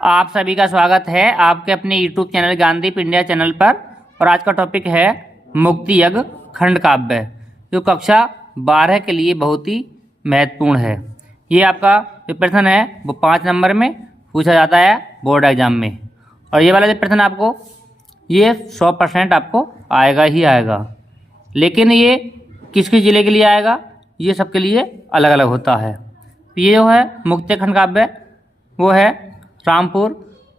आप सभी का स्वागत है आपके अपने YouTube channel Gandhi India channel पर। और आज का टॉपिक है मुक्ति यज्ञ खंड काव्य, जो कक्षा 12 के लिए बहुत ही महत्वपूर्ण है। ये आपका जो प्रश्न है वो 5 नंबर में पूछा जाता है बोर्ड एग्जाम में। और ये वाला जो प्रश्न आपको ये 100% आपको आएगा ही आएगा। लेकिन ये किस किस जिले के लिए आएगा, ये सबके लिए अलग अलग होता है। ये जो है मुक्ति खंड काव्य वो है रामपुर,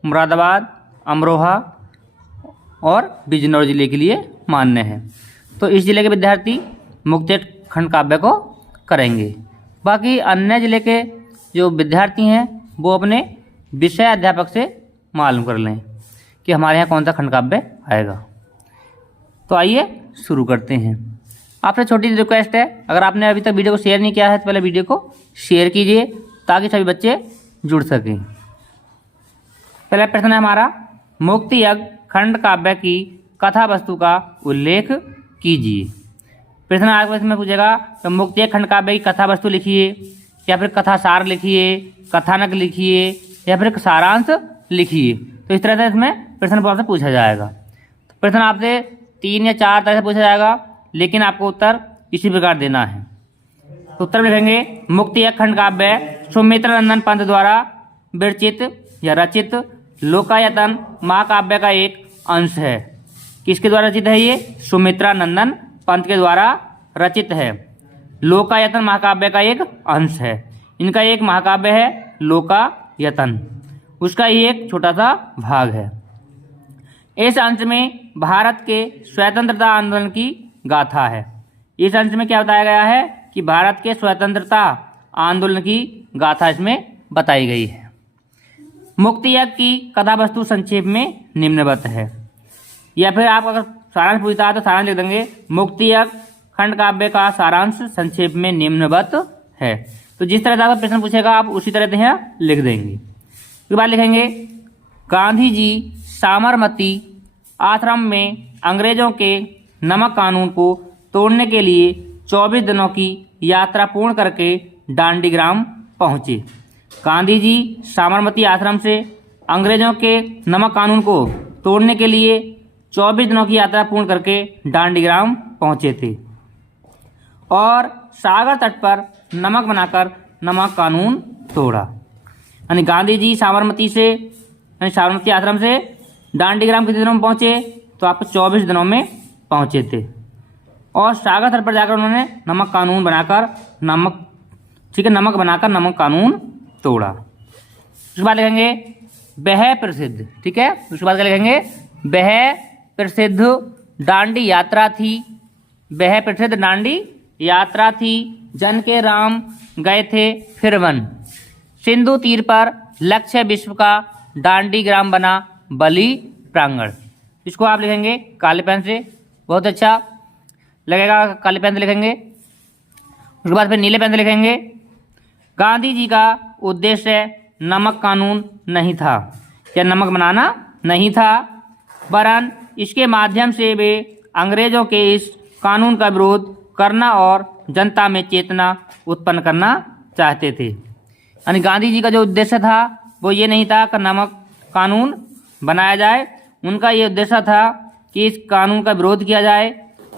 मुरादाबाद, अमरोहा और बिजनौर जिले के लिए मान्य है। तो इस जिले के विद्यार्थी मुक्ति खंड काव्य को करेंगे। बाकी अन्य जिले के जो विद्यार्थी हैं वो अपने विषय अध्यापक से मालूम कर लें कि हमारे यहाँ कौन सा खंड काव्य आएगा। तो आइए शुरू करते हैं। आपसे छोटी रिक्वेस्ट है, अगर आपने अभी तक वीडियो को शेयर नहीं किया है तो पहले वीडियो को शेयर कीजिए ताकि सभी बच्चे जुड़ सकें। पहला प्रश्न है हमारा, मुक्ति यज्ञ खंड काव्य की कथा वस्तु का उल्लेख कीजिए। प्रश्न आज इसमें पूछेगा तो मुक्ति यज्ञ खंड काव्य की कथा वस्तु लिखिए, या फिर कथा सार लिखिए, कथानक लिखिए, या फिर सारांश लिखिए। तो इस तरह से इसमें प्रश्न आपसे पूछा जाएगा। तो प्रश्न आपसे 3 या 4 तरह से पूछा जाएगा, लेकिन आपको उत्तर इसी प्रकार देना है। तो उत्तर लिखेंगे, मुक्ति यज्ञ खंड काव्य सुमित्रा नंदन पंत द्वारा विरचित या रचित लोकायतन महाकाव्य का एक अंश है। किसके द्वारा रचित है? ये सुमित्रा नंदन पंत के द्वारा रचित है। लोकायतन महाकाव्य का एक अंश है। इनका एक महाकाव्य है लोकायतन, उसका ही एक छोटा सा भाग है। इस अंश में भारत के स्वतंत्रता आंदोलन की गाथा है। इस अंश में क्या बताया गया है कि भारत के स्वतंत्रता आंदोलन की गाथा इसमें बताई गई है। मुक्ति यज्ञ की कथा वस्तु संक्षेप में निम्नवत है, या फिर आप अगर सारांश पूछता है तो सारांश लिख देंगे, मुक्ति यज्ञ खंड काव्य का सारांश संक्षेप में निम्नवत है। तो जिस तरह से आपका प्रश्न पूछेगा आप उसी तरह से यहाँ लिख देंगे। उसके बाद लिखेंगे, गांधी जी साबरमती आश्रम में अंग्रेजों के नमक कानून को तोड़ने के लिए 24 दिनों की यात्रा पूर्ण करके दांडी ग्राम पहुँचे। गांधी जी साबरमती आश्रम से अंग्रेजों के नमक कानून को तोड़ने के लिए 24 दिनों की यात्रा पूर्ण करके दांडी ग्राम पहुँचे थे और सागर तट पर नमक बनाकर नमक कानून तोड़ा। यानी गांधी जी साबरमती आश्रम से दांडी ग्राम कितने दिनों में पहुँचे? तो आप 24 दिनों में पहुँचे थे और सागर तट पर जाकर उन्होंने नमक बनाकर नमक कानून तोड़ा। उसके बाद लिखेंगे वह प्रसिद्ध, ठीक है। उसके बाद क्या लिखेंगे, वह प्रसिद्ध दांडी यात्रा थी। वह प्रसिद्ध दांडी यात्रा थी, जन के राम गए थे फिर वन। सिंधु तीर पर लक्ष्य विश्व का दांडी ग्राम बना बलि प्रांगण। इसको आप लिखेंगे काले पेन से, बहुत अच्छा लगेगा काले पेन से लिखेंगे। उसके बाद फिर नीले पेन से लिखेंगे, गांधी जी का उद्देश्य नमक कानून नहीं था या नमक बनाना नहीं था, वरन इसके माध्यम से वे अंग्रेजों के इस कानून का विरोध करना और जनता में चेतना उत्पन्न करना चाहते थे। यानी गांधी जी का जो उद्देश्य था वो ये नहीं था कि नमक कानून बनाया जाए, उनका ये उद्देश्य था कि इस कानून का विरोध किया जाए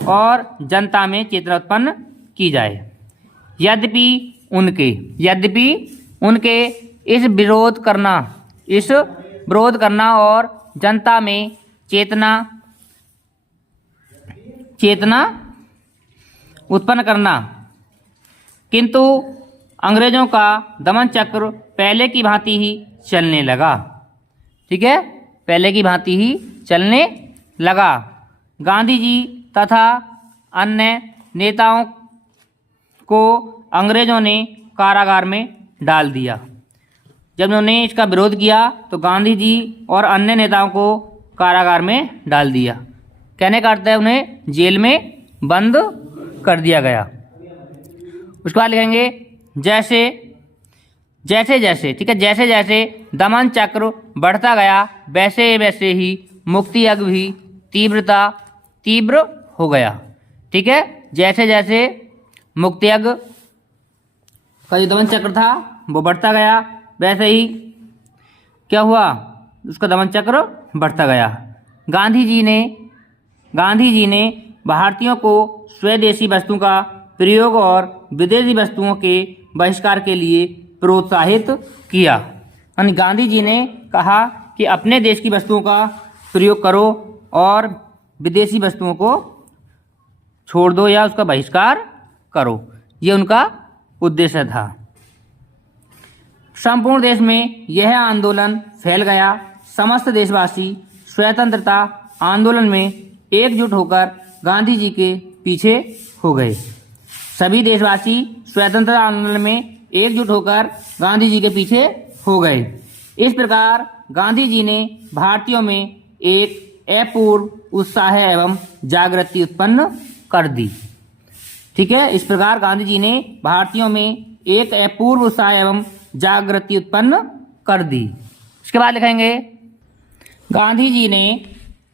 और जनता में चेतना उत्पन्न की जाए। यद्यपि उनके इस विरोध करना और जनता में चेतना उत्पन्न करना, किंतु अंग्रेजों का दमन चक्र पहले की भांति ही चलने लगा, ठीक है, पहले की भांति ही चलने लगा। गांधी जी तथा अन्य नेताओं को अंग्रेजों ने कारागार में डाल दिया। जब उन्होंने इसका विरोध किया तो गांधी जी और अन्य नेताओं को कारागार में डाल दिया। कहने का अर्थ है उन्हें जेल में बंद कर दिया गया। उसके बाद लिखेंगे, जैसे जैसे दमन चक्र बढ़ता गया वैसे वैसे ही मुक्ति यज्ञ भी तीव्र हो गया, ठीक है। जैसे जैसे मुक्ति यज्ञ का जो दमन चक्र था वो बढ़ता गया, वैसे ही क्या हुआ, उसका दमन चक्र बढ़ता गया। गांधी जी ने भारतीयों को स्वदेशी वस्तुओं का प्रयोग और विदेशी वस्तुओं के बहिष्कार के लिए प्रोत्साहित किया। यानी गांधी जी ने कहा कि अपने देश की वस्तुओं का प्रयोग करो और विदेशी वस्तुओं को छोड़ दो या उसका बहिष्कार करो, ये उनका उद्देश्य था। संपूर्ण देश में यह आंदोलन फैल गया। समस्त देशवासी स्वतंत्रता आंदोलन में एकजुट होकर गांधी जी के पीछे हो गए। सभी देशवासी स्वतंत्रता आंदोलन में एकजुट होकर गांधी जी के पीछे हो गए। इस प्रकार गांधी जी ने भारतीयों में एक अपूर्व उत्साह एवं जागृति उत्पन्न कर दी। ठीक है, इस प्रकार गांधी जी ने भारतीयों में एक अपूर्व उत्साह एवं जागृति उत्पन्न कर दी। इसके बाद लिखेंगे, गांधी जी ने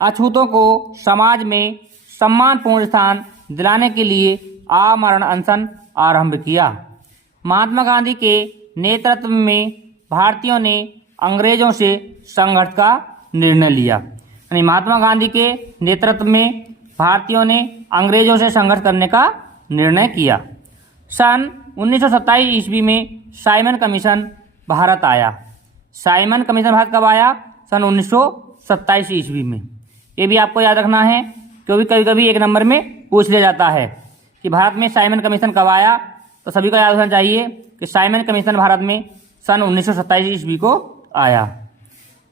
अछूतों को समाज में सम्मानपूर्ण स्थान दिलाने के लिए आमरण अनशन आरंभ किया। महात्मा गांधी के नेतृत्व में भारतीयों ने अंग्रेजों से संघर्ष का निर्णय लिया। यानी महात्मा गांधी के नेतृत्व में भारतीयों ने अंग्रेजों से संघर्ष करने का निर्णय किया। सन 1927 ईस्वी में साइमन कमीशन भारत आया। साइमन कमीशन भारत कब आया? सन 1927 ईस्वी में। ये भी आपको याद रखना है क्योंकि कभी कभी एक नंबर में पूछ लिया जाता है कि भारत में साइमन कमीशन कब आया, तो सभी को याद रखना चाहिए कि साइमन कमीशन भारत में सन 1927 ईस्वी को आया।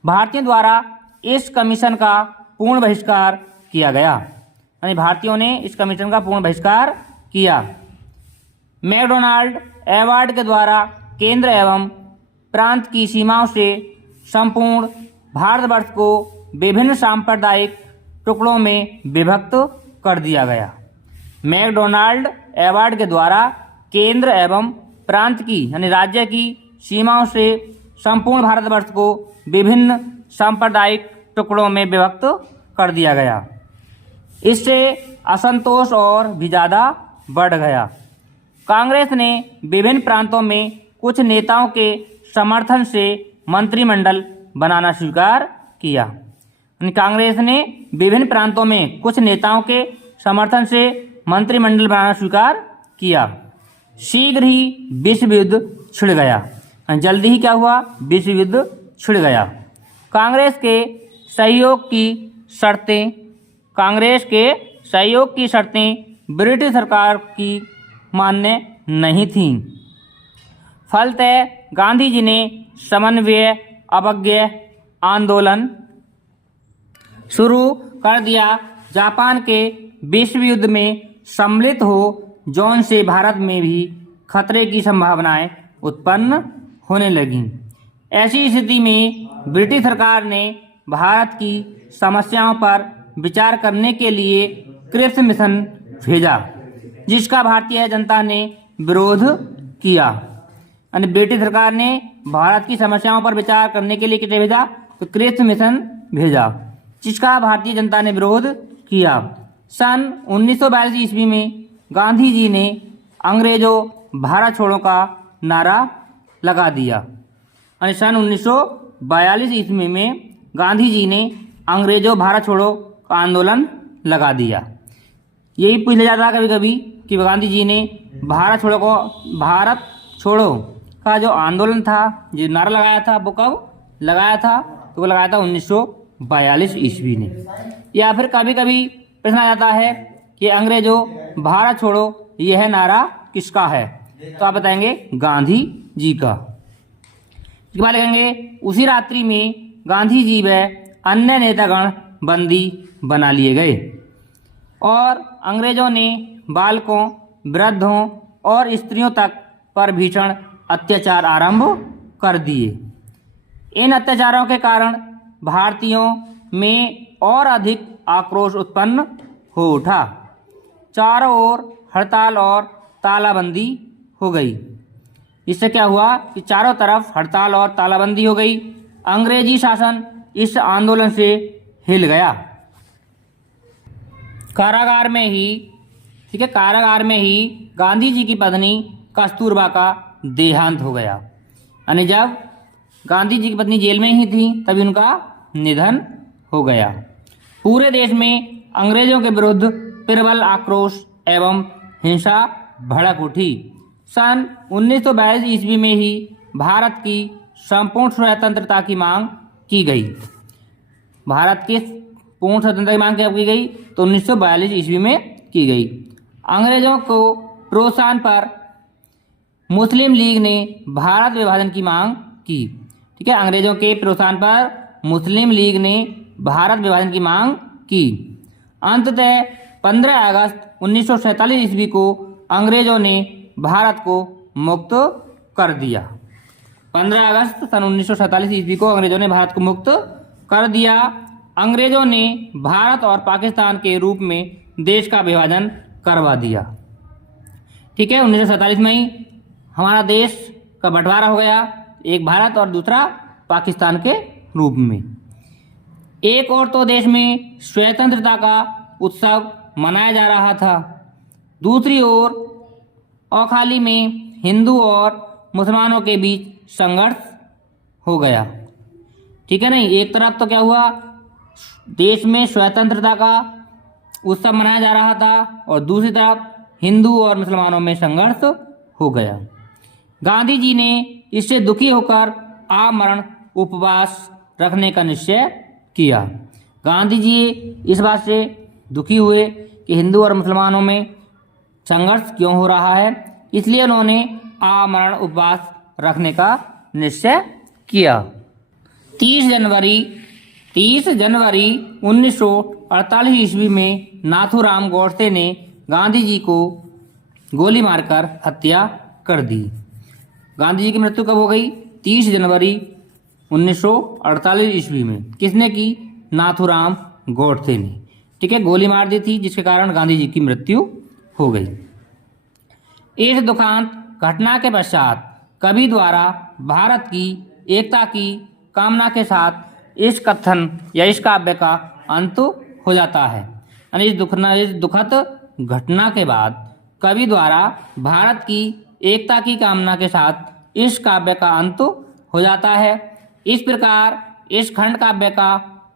भारतीयों द्वारा इस कमीशन का पूर्ण बहिष्कार किया गया। यानी भारतीयों ने इस कमीशन का पूर्ण बहिष्कार किया। मैकडोनाल्ड अवार्ड के द्वारा केंद्र एवं प्रांत की सीमाओं से संपूर्ण भारतवर्ष को विभिन्न सांप्रदायिक टुकड़ों में विभक्त कर दिया गया। मैकडोनाल्ड अवार्ड के द्वारा केंद्र एवं प्रांत की यानी राज्य की सीमाओं से संपूर्ण भारतवर्ष को विभिन्न सांप्रदायिक टुकड़ों में विभक्त कर दिया गया। इससे असंतोष और भी ज़्यादा बढ़ गया। कांग्रेस ने विभिन्न प्रांतों में कुछ नेताओं के समर्थन से मंत्रिमंडल बनाना स्वीकार किया। कांग्रेस ने विभिन्न प्रांतों में कुछ नेताओं के समर्थन से मंत्रिमंडल बनाना स्वीकार किया। शीघ्र ही विश्व युद्ध छिड़ गया। जल्दी ही क्या हुआ? विश्व युद्ध छिड़ गया। कांग्रेस के सहयोग की शर्तें ब्रिटिश सरकार की मान्य नहीं थीं। फलतः गांधी जी ने समन्वय अवज्ञा आंदोलन शुरू कर दिया। जापान के विश्व युद्ध में सम्मिलित हो जौन से भारत में भी खतरे की संभावनाएं उत्पन्न होने लगीं। ऐसी स्थिति में ब्रिटिश सरकार ने भारत की समस्याओं पर विचार करने के लिए क्रिप्स मिशन भेजा, जिसका भारतीय जनता ने विरोध किया। यानी ब्रिटिश सरकार ने भारत की समस्याओं पर विचार करने के लिए किसे भेजा? तो क्रिप्स मिशन भेजा, जिसका भारतीय जनता ने विरोध किया। सन 1942 ईस्वी में गांधी जी ने अंग्रेजों भारत छोड़ो का नारा लगा दिया। यानी सन 1942 ईस्वी में गांधी जी ने अंग्रेजों भारत छोड़ो का आंदोलन लगा दिया। यही पूछ लिया जाता है कभी कभी कि गांधी जी ने भारत छोड़ो का जो आंदोलन था, जो नारा लगाया था, वो कब लगाया था? तो वो लगाया था 1942 ईस्वी ने। या फिर कभी कभी प्रश्न आ जाता है कि अंग्रेजों भारत छोड़ो यह नारा किसका है? तो आप बताएंगे गांधी जी का। इसके बाद लिखेंगे, उसी रात्रि में गांधी जी व अन्य नेतागण बंदी बना लिए गए और अंग्रेजों ने बालकों, वृद्धों और स्त्रियों तक पर भीषण अत्याचार आरंभ कर दिए। इन अत्याचारों के कारण भारतीयों में और अधिक आक्रोश उत्पन्न हो उठा। चारों ओर हड़ताल और तालाबंदी हो गई। इससे क्या हुआ कि चारों तरफ हड़ताल और तालाबंदी हो गई। अंग्रेजी शासन इस आंदोलन से हिल गया। कारागार में ही गांधी जी की पत्नी कस्तूरबा का देहांत हो गया। यानी जब गांधी जी की पत्नी जेल में ही थी, तभी उनका निधन हो गया। पूरे देश में अंग्रेजों के विरुद्ध प्रबल आक्रोश एवं हिंसा भड़क उठी। सन 1942 ईस्वी में ही भारत की संपूर्ण स्वतंत्रता की मांग की गई। भारत की पूर्ण स्वतंत्रता की मांग कब की गई? तो 1942 ईस्वी में की गई। अंग्रेजों को प्रोत्साहन पर मुस्लिम लीग ने भारत विभाजन की मांग की। ठीक है, अंग्रेजों के प्रोत्साहन पर मुस्लिम लीग ने भारत विभाजन की मांग की। अंततः 15 अगस्त 1947 ईस्वी को अंग्रेजों ने भारत को मुक्त कर दिया। 15 अगस्त सन 1947 ईस्वी को अंग्रेजों ने भारत को मुक्त कर दिया। अंग्रेजों ने भारत और पाकिस्तान के रूप में देश का विभाजन करवा दिया। ठीक है, 1947 में ही हमारा देश का बंटवारा हो गया, एक भारत और दूसरा पाकिस्तान के रूप में। एक और तो देश में स्वतंत्रता का उत्सव मनाया जा रहा था, दूसरी ओर औखाली में हिंदू और मुसलमानों के बीच संघर्ष हो गया। ठीक है नहीं, एक तरफ तो क्या हुआ, देश में स्वतंत्रता का उत्सव मनाया जा रहा था और दूसरी तरफ हिंदू और मुसलमानों में संघर्ष हो गया। गांधी जी ने इससे दुखी होकर आमरण उपवास रखने का निश्चय किया। गांधी जी इस बात से दुखी हुए कि हिंदू और मुसलमानों में संघर्ष क्यों हो रहा है, इसलिए उन्होंने आमरण उपवास रखने का निश्चय किया। 30 जनवरी 1948 ईस्वी में नाथूराम गोडसे ने गांधी जी को गोली मारकर हत्या कर दी। गांधी जी की मृत्यु कब हो गई? 30 जनवरी 1948 ईस्वी में। किसने की? नाथूराम गोडसे ने। ठीक है, गोली मार दी थी, जिसके कारण गांधी जी की मृत्यु हो गई। इस दुखांत घटना के पश्चात कवि द्वारा भारत की एकता की कामना के साथ इस कथन या इस काव्य का अंत हो जाता है। यानी इस दुखद घटना के बाद कवि द्वारा भारत की एकता की कामना के साथ इस काव्य का अंत हो जाता है। इस प्रकार इस खंड काव्य का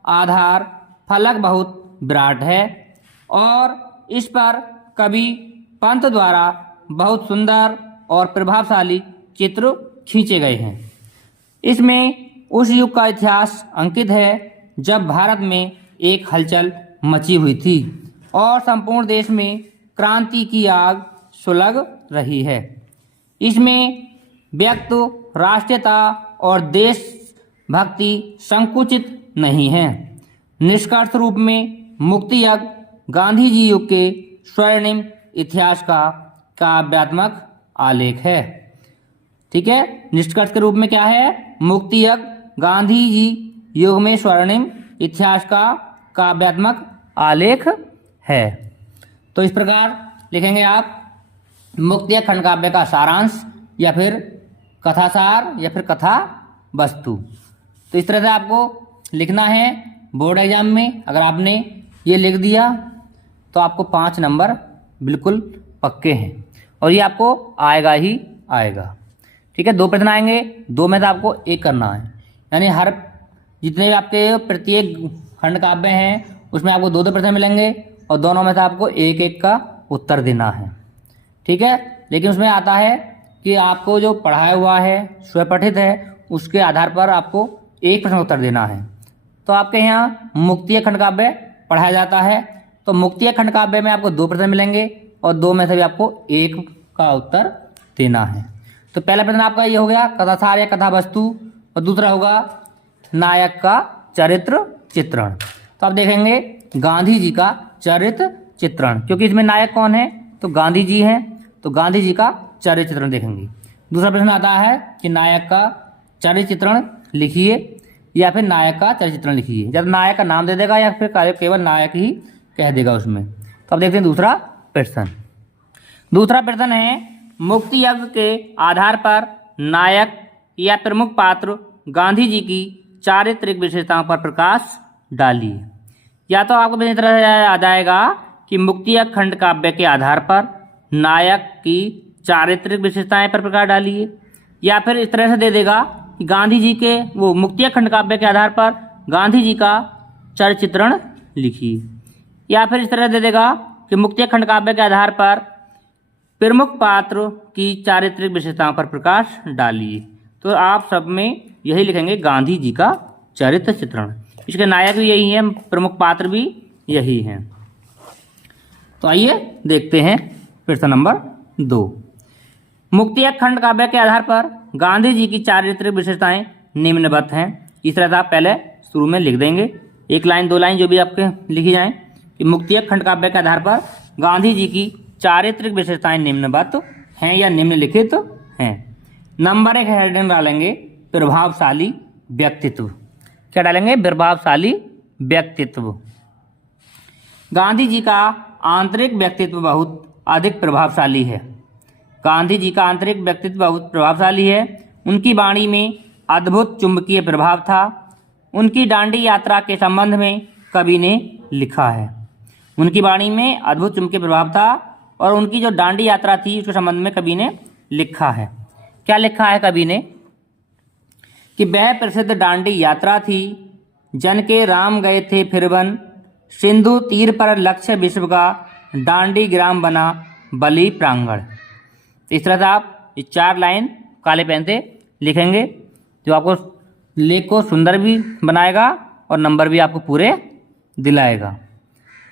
आधार फलक बहुत विराट है और इस पर कवि पंत द्वारा बहुत सुंदर और प्रभावशाली चित्र खींचे गए हैं। इसमें उस युग का इतिहास अंकित है जब भारत में एक हलचल मची हुई थी और संपूर्ण देश में क्रांति की आग सुलग रही है। इसमें व्यक्त राष्ट्रीयता और देशभक्ति संकुचित नहीं है। निष्कर्ष रूप में मुक्ति यज्ञ गांधी जी युग के स्वर्णिम इतिहास का काव्यात्मक आलेख है। ठीक है, निष्कर्ष के रूप में क्या है? मुक्ति यज्ञ गांधी जी युग में स्वर्णिम इतिहास का काव्यात्मक आलेख है। तो इस प्रकार लिखेंगे आप मुक्ति यज्ञ खंड काव्य का सारांश या फिर कथासार या फिर कथा वस्तु। तो इस तरह से आपको लिखना है बोर्ड एग्जाम में। अगर आपने ये लिख दिया तो आपको 5 नंबर बिल्कुल पक्के हैं और ये आपको आएगा ही आएगा। ठीक है, 2 प्रश्न आएंगे, 2 में से आपको 1 करना है। यानी हर जितने भी आपके प्रत्येक खंड काव्य हैं उसमें आपको 2-2 प्रश्न मिलेंगे और दोनों में से आपको 1-1 का उत्तर देना है। ठीक है, लेकिन उसमें आता है कि आपको जो पढ़ाया हुआ है स्वपठित है उसके आधार पर आपको 1 प्रश्न उत्तर देना है। तो आपके यहाँ मुक्ति खंड काव्य पढ़ाया जाता है, तो मुक्ति खंड काव्य में आपको 2 प्रश्न मिलेंगे और 2 में से भी आपको 1 का उत्तर देना है। तो पहला प्रश्न आपका ये हो गया कथासार या कथा वस्तु और दूसरा होगा नायक का चरित्र चित्रण। तो आप देखेंगे गांधी जी का चरित्र चित्रण, क्योंकि इसमें नायक कौन है? तो गांधी जी हैं, तो गांधी जी का चरित्र चित्रण देखेंगे। दूसरा प्रश्न आता है कि नायक का चरित्र चित्रण लिखिए या फिर नायक का चरित्र चित्रण लिखिए। जब नायक का नाम दे देगा या फिर केवल नायक ही कह देगा उसमें। तो अब देखते हैं दूसरा प्रश्न। दूसरा प्रश्न है मुक्ति यज्ञ के आधार पर नायक या प्रमुख पात्र गांधी जी की चारित्रिक विशेषताओं पर प्रकाश डालिए। या तो आपको इस तरह से आ जाएगा कि मुक्ति यज्ञ खंड काव्य के आधार पर नायक की चारित्रिक विशेषताएं पर प्रकाश डालिए, या फिर इस तरह से दे देगा कि गांधी जी के वो मुक्तियज्ञ खंड काव्य के आधार पर गांधी जी का चरित्र चित्रण लिखिए, या फिर इस तरह दे देगा कि मुक्तियज्ञ खंड काव्य के आधार पर प्रमुख पात्र की चारित्रिक विशेषताओं पर प्रकाश डालिए। तो आप सब में यही लिखेंगे गांधी जी का चरित्र चित्रण। इसके नायक भी यही हैं, प्रमुख पात्र भी यही हैं। तो आइए देखते हैं प्रश्न नंबर 2। मुक्तियज्ञ खंड काव्य के आधार पर गांधी जी की चारित्रिक विशेषताएं निम्नवत हैं। इस तरह से आप पहले शुरू में लिख देंगे, 1 लाइन 2 लाइन जो भी आपके लिखी जाएं कि मुक्तियज्ञ खंड काव्य के आधार पर गांधी जी की चारित्रिक विशेषताएं निम्नवत हैं या निम्नलिखित हैं। नंबर 1 हेडिंग डालेंगे प्रभावशाली व्यक्तित्व। क्या डालेंगे? प्रभावशाली व्यक्तित्व। गांधी जी का आंतरिक व्यक्तित्व बहुत अधिक प्रभावशाली है। गांधी जी का आंतरिक व्यक्तित्व बहुत प्रभावशाली है। उनकी वाणी में अद्भुत चुंबकीय प्रभाव था। उनकी दांडी यात्रा के संबंध में कवि ने लिखा है। उनकी वाणी में अद्भुत चुंबकीय प्रभाव था और उनकी जो दांडी यात्रा थी उसके संबंध में कवि ने लिखा है। क्या लिखा है कवि ने? कि वह प्रसिद्ध दांडी यात्रा थी, जन के राम गए थे फिर वन, सिंधु तीर पर लक्ष्य विश्व का, दांडी ग्राम बना बलि प्रांगण। इस तरह से आप ये 4 लाइन काले पेन से लिखेंगे, जो आपको लेख को सुंदर भी बनाएगा और नंबर भी आपको पूरे दिलाएगा।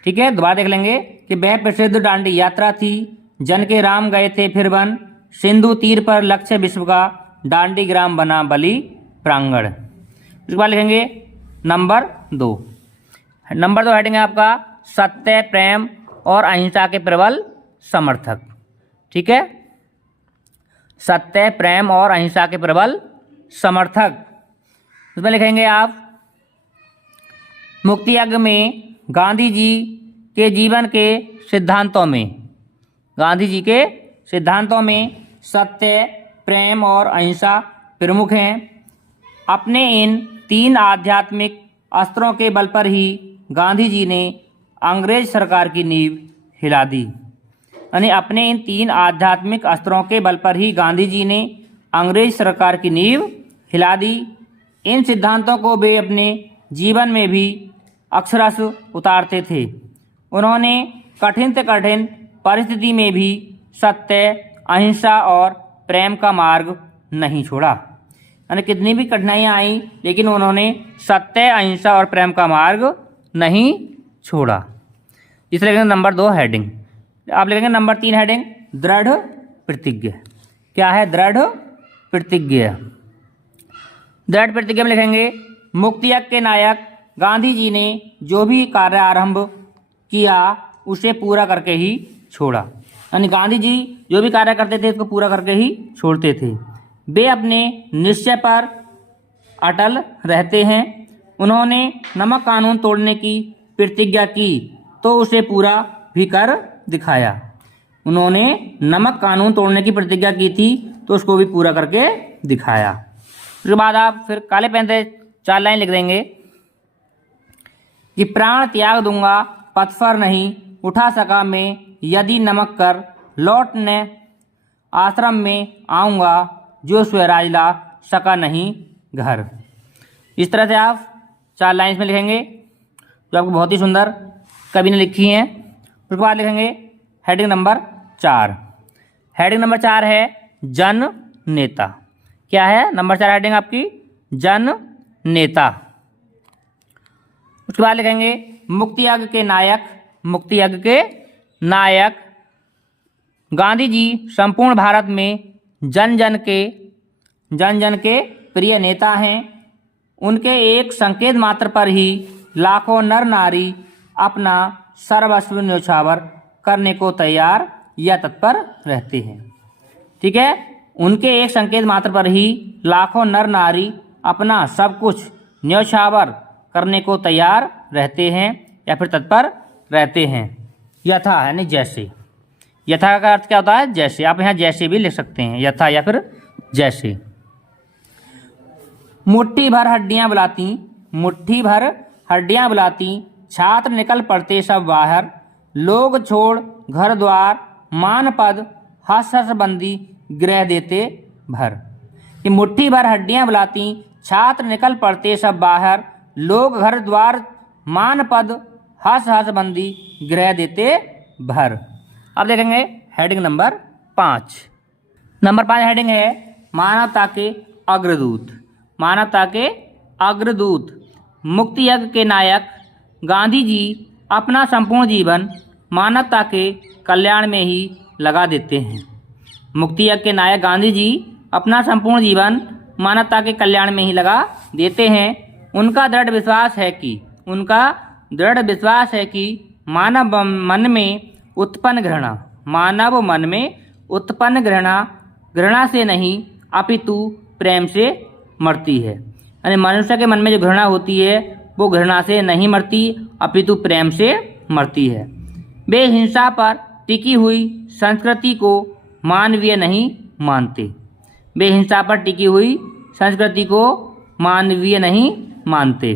ठीक है, दोबारा देख लेंगे कि वह प्रसिद्ध दांडी यात्रा थी, जन के राम गए थे फिर वन, सिंधु तीर पर लक्ष्य विश्व का, दांडी ग्राम बना बलि प्रांगण। इसके बाद लिखेंगे नंबर 2। नंबर 2 हेडिंग है आपका सत्य, प्रेम और अहिंसा के प्रबल समर्थक। ठीक है, सत्य, प्रेम और अहिंसा के प्रबल समर्थक। उसमें लिखेंगे आप मुक्तियज्ञ में गांधी जी के जीवन के सिद्धांतों में, गांधी जी के सिद्धांतों में सत्य, प्रेम और अहिंसा प्रमुख हैं। अपने इन 3 आध्यात्मिक अस्त्रों के बल पर ही गांधी जी ने अंग्रेज सरकार की नींव हिला दी। यानी अपने इन 3 आध्यात्मिक अस्त्रों के बल पर ही गांधी जी ने अंग्रेज सरकार की नींव हिला दी। इन सिद्धांतों को वे अपने जीवन में भी अक्षरश उतारते थे। उन्होंने कठिन से कठिन परिस्थिति में भी सत्य, अहिंसा और प्रेम का मार्ग नहीं छोड़ा। यानी कितनी भी कठिनाइयाँ आई लेकिन उन्होंने सत्य, अहिंसा और प्रेम का मार्ग नहीं छोड़ा। इसलिए लिखेंगे नंबर 2 हेडिंग। आप लिखेंगे नंबर 3 हेडिंग दृढ़ प्रतिज्ञा। क्या है? दृढ़ प्रतिज्ञा। दृढ़ प्रतिज्ञा में लिखेंगे मुक्तियज्ञ के नायक गांधी जी ने जो भी कार्य आरंभ किया उसे पूरा करके ही छोड़ा। यानी गांधी जी जो भी कार्य करते थे उसको पूरा करके ही छोड़ते थे। वे अपने निश्चय पर अटल रहते हैं। उन्होंने नमक कानून तोड़ने की प्रतिज्ञा की तो उसे पूरा भी कर दिखाया। उन्होंने नमक कानून तोड़ने की प्रतिज्ञा की थी तो उसको भी पूरा करके दिखाया। उसके बाद आप फिर काले पेन से 4 लाइन लिख देंगे कि प्राण त्याग दूंगा पथ पर नहीं उठा सका मैं, यदि नमक कर लौटने आश्रम में आऊँगा, जो स्वराज ला सका नहीं घर। इस तरह से आप 4 लाइन में लिखेंगे जो आपको बहुत ही सुंदर कवि ने लिखी हैं। उसके बाद लिखेंगे हेडिंग नंबर 4। हेडिंग नंबर 4 है जन नेता। क्या है? नंबर 4 हेडिंग आपकी जन नेता। उसके बाद लिखेंगे मुक्तियज्ञ के नायक। मुक्तियज्ञ के नायक गांधी जी संपूर्ण भारत में जन जन के प्रिय नेता हैं। उनके एक संकेत मात्र पर ही लाखों नर नारी अपना सर्वस्व न्यौछावर करने को तैयार या तत्पर रहते हैं। ठीक है, उनके एक संकेत मात्र पर ही लाखों नर नारी अपना सब कुछ न्यौछावर करने को तैयार रहते हैं या फिर तत्पर रहते हैं। यथा यानी जैसे। यथा का अर्थ क्या होता है? जैसे। आप यहाँ जैसे भी लिख सकते हैं, यथा या फिर जैसे। मुट्ठी भर हड्डियां बुलाती, मुट्ठी भर हड्डियां बुलाती, छात्र निकल पड़ते सब बाहर, लोग छोड़ घर द्वार मान पद हस हस बंदी गृह देते भर। कि मुट्ठी भर हड्डियां बुलाती, छात्र निकल पड़ते सब बाहर, लोग घर द्वार मान पद, हंस हंस बंदी गृह देते भर। अब देखेंगे हेडिंग नंबर 5। नंबर 5 हेडिंग है मानवता के अग्रदूत। मानवता के अग्रदूत। मुक्ति यज्ञ के नायक गांधी जी अपना संपूर्ण जीवन मानवता के कल्याण में ही लगा देते हैं। मुक्ति यज्ञ के नायक गांधी जी अपना संपूर्ण जीवन मानवता के कल्याण में ही लगा देते हैं। उनका दृढ़ विश्वास है कि मानव मन में उत्पन्न घृणा से नहीं अपितु प्रेम से मरती है। यानी मनुष्य के मन में जो घृणा होती है वो घृणा से नहीं मरती अपितु प्रेम से मरती है। वे हिंसा पर टिकी हुई संस्कृति को मानवीय नहीं मानते। वे हिंसा पर टिकी हुई संस्कृति को मानवीय नहीं मानते।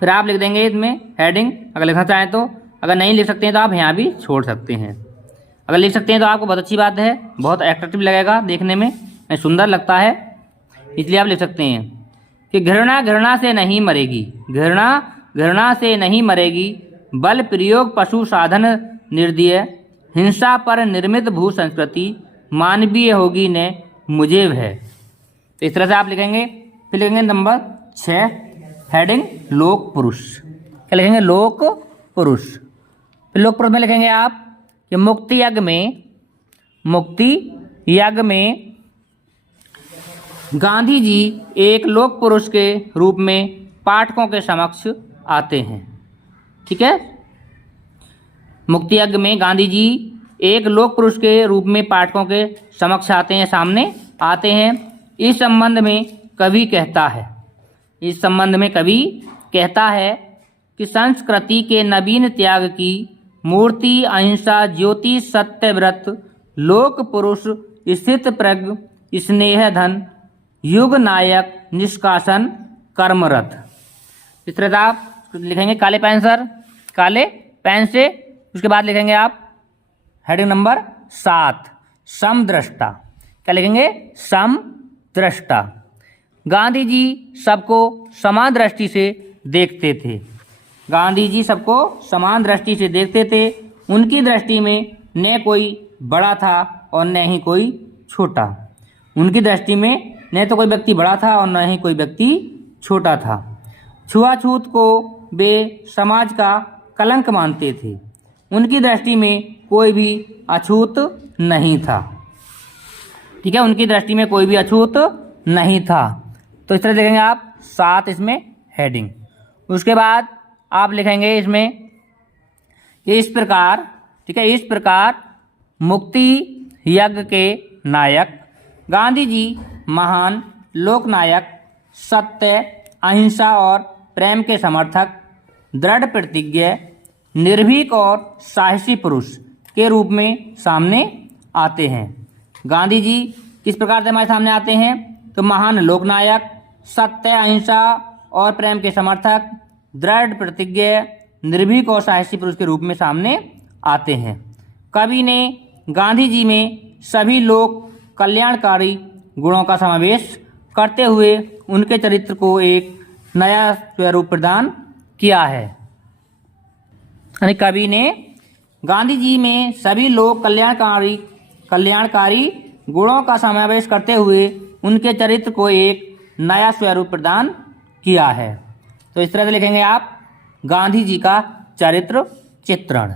फिर आप लिख देंगे इसमें हेडिंग, अगर लिखना चाहें तो। अगर नहीं लिख सकते हैं तो आप यहाँ भी छोड़ सकते हैं। अगर लिख सकते हैं तो आपको बहुत अच्छी बात है, बहुत अट्रैक्टिव लगेगा, देखने में सुंदर लगता है, इसलिए आप लिख सकते हैं कि घृणा से नहीं मरेगी, घृणा से नहीं मरेगी, बल प्रयोग पशु साधन निर्दय, हिंसा पर निर्मित भू संस्कृति मानवीय होगी न मुझे भय। तो इस तरह से आप लिखेंगे। फिर लिखेंगे नंबर 6 हेडिंग लोक पुरुष। क्या लिखेंगे? लोक पुरुष। फिर लोक पुरुष में लिखेंगे आप कि मुक्ति यज्ञ में गांधी जी एक लोक पुरुष के रूप में पाठकों के समक्ष आते हैं। ठीक है, मुक्ति यज्ञ में गांधी जी एक लोक पुरुष के रूप में पाठकों के समक्ष आते हैं, सामने आते हैं। इस संबंध में कवि कहता है कि संस्कृति के नवीन त्याग की मूर्ति अहिंसा ज्योति सत्यव्रत लोक पुरुष स्थित प्रज्ञ स्नेह धन युग नायक निष्कासन कर्मरत। इस तरह आप लिखेंगे काले पेन से। उसके बाद लिखेंगे आप हेडिंग नंबर 7 समदृष्टा। क्या लिखेंगे? समदृष्टा। गांधी जी सबको समान दृष्टि से देखते थे। गांधी जी सबको समान दृष्टि से देखते थे। उनकी दृष्टि में न कोई बड़ा था और न ही कोई छोटा। उनकी दृष्टि में न तो कोई व्यक्ति बड़ा था और न ही कोई व्यक्ति छोटा था। छुआछूत को वे समाज का कलंक मानते थे। उनकी दृष्टि में कोई भी अछूत नहीं था। ठीक है, उनकी दृष्टि में कोई भी अछूत नहीं था। तो इस तरह लिखेंगे आप 7 इसमें हेडिंग। उसके बाद आप लिखेंगे इसमें कि इस प्रकार, ठीक है, इस प्रकार मुक्ति यज्ञ के नायक गांधी जी महान लोकनायक, सत्य अहिंसा और प्रेम के समर्थक, दृढ़ प्रतिज्ञ, निर्भीक और साहसी पुरुष के रूप में सामने आते हैं। गांधी जी किस प्रकार से हमारे सामने आते हैं? तो महान लोकनायक, सत्य अहिंसा और प्रेम के समर्थक, दृढ़ प्रतिज्ञ, निर्भीक और साहसी पुरुष के रूप में सामने आते हैं। कवि ने गांधी जी में सभी लोक कल्याणकारी गुणों का समावेश करते हुए उनके चरित्र को एक नया स्वरूप प्रदान किया है। यानी कवि ने गांधी जी में सभी लोक कल्याणकारी गुणों का समावेश करते हुए उनके चरित्र को एक नया स्वरूप प्रदान किया है। तो इस तरह से लिखेंगे आप गांधी जी का चरित्र चित्रण।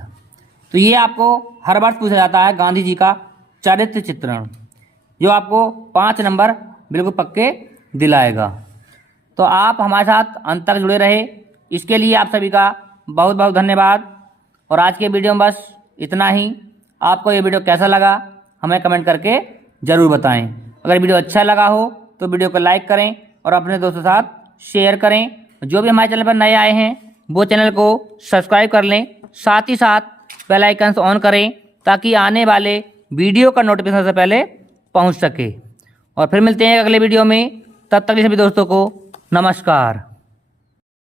तो ये आपको हर वर्ष पूछा जाता है, गांधी जी का चरित्र चित्रण, जो आपको 5 नंबर बिल्कुल पक्के दिलाएगा। तो आप हमारे साथ अंत तक जुड़े रहे, इसके लिए आप सभी का बहुत बहुत धन्यवाद। और आज के वीडियो में बस इतना ही। आपको ये वीडियो कैसा लगा हमें कमेंट करके ज़रूर बताएं। अगर वीडियो अच्छा लगा हो तो वीडियो को लाइक करें और अपने दोस्तों के साथ शेयर करें। जो भी हमारे चैनल पर नए आए हैं वो चैनल को सब्सक्राइब कर लें, साथ ही साथ बेल आइकन ऑन करें ताकि आने वाले वीडियो का नोटिफिकेशन सबसे पहले पहुंच सके। और फिर मिलते हैं अगले वीडियो में, तब तक सभी दोस्तों को नमस्कार।